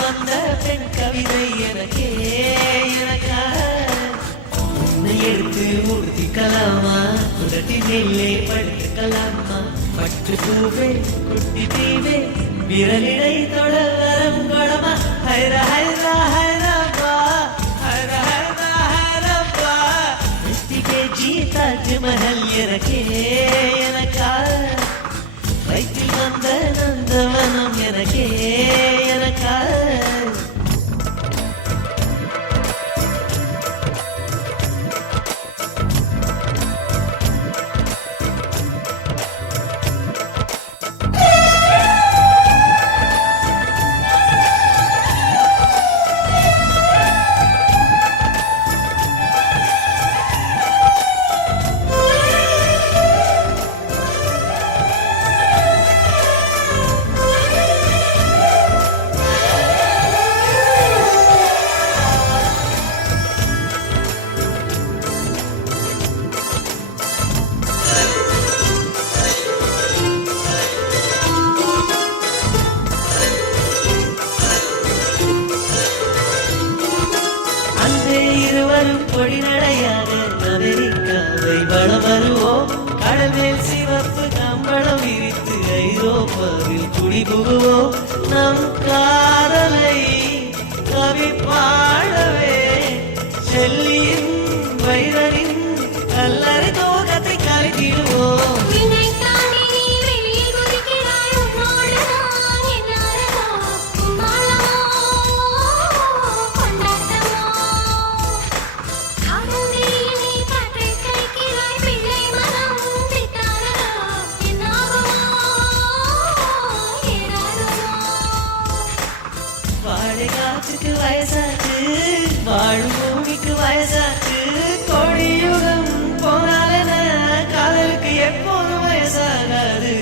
வந்த பெண் கவிதை எனக்கே எனக்கா உன்னை எடுத்து ஊர்த்திக்கலாமா குடட்டி நெல்லே படுத்துக்கலாமா பட்டு பூவே குட்டி தீவே விரலிடை தொட வரம் கொடமா ஹைரா ஹைரா ஹைரப்பா ஹைரா ஹைரா ஹைரப்பா 50 kg தாஜ்மஹல் எனக்கே எனக்கா வயிற்றில் வந்த நந்தவனம் எனக்கே எனக்கா கொடி நடையாக அமெரிக்காவை வளம் வருவோம் கடல் மேல் சிவப்பு கம்பளம் விரித்து ஐரோப்பாவில் குடி புகுவோம் நம் காதலை கவி பாடவே செல்லியின் வைரனின் கல்லறை தோகத்தை கலைத்திடுவோம் காற்றுக்கு வயசாச்சு வாழும் பூமிக்கு வயசாச்சு கொடியுகம் போனால காதலுக்கு எப்போதும் வயசாகாது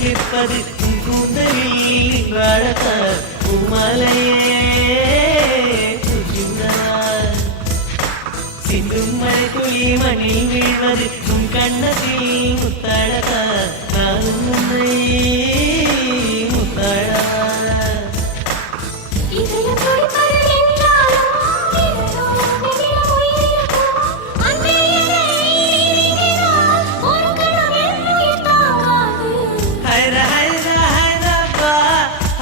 நிற்பது கூந்தலில் வாழத்தார் பூமலையே சிந்தும் மழை துளி மண்ணில் வீழ்வது உன் கண்ணத்தில் முத்தாழத்தார் நானும் உன்னை முத்தாழ ஹைரா ஹைரா ஹைரப்பா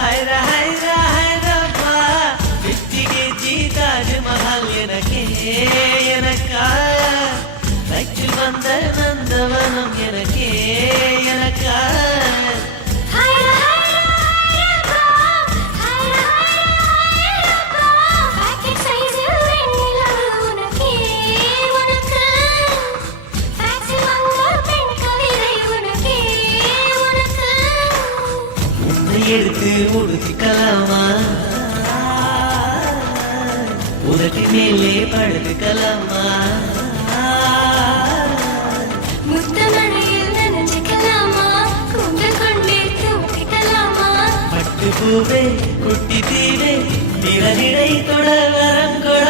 ஹைரா ஹைரா ஹைரப்பா 50 kg தாஜ்மஹால் எனக்கே எனக்கா சைக்கிள் வந்த நந்தவனம் எனக்கே எனக்கா எடுத்து உடுத்திக்கலாமா உதட்டி மேலே படுத்துக்கலாமா முத்தமழையில் நனைஞ்சுக்கலாமா கூந்தல் கொண்டே தூக்கிக்கலாமா பட்டு பூவே குட்டி தீவே திறனிடை தொட வரம் கொட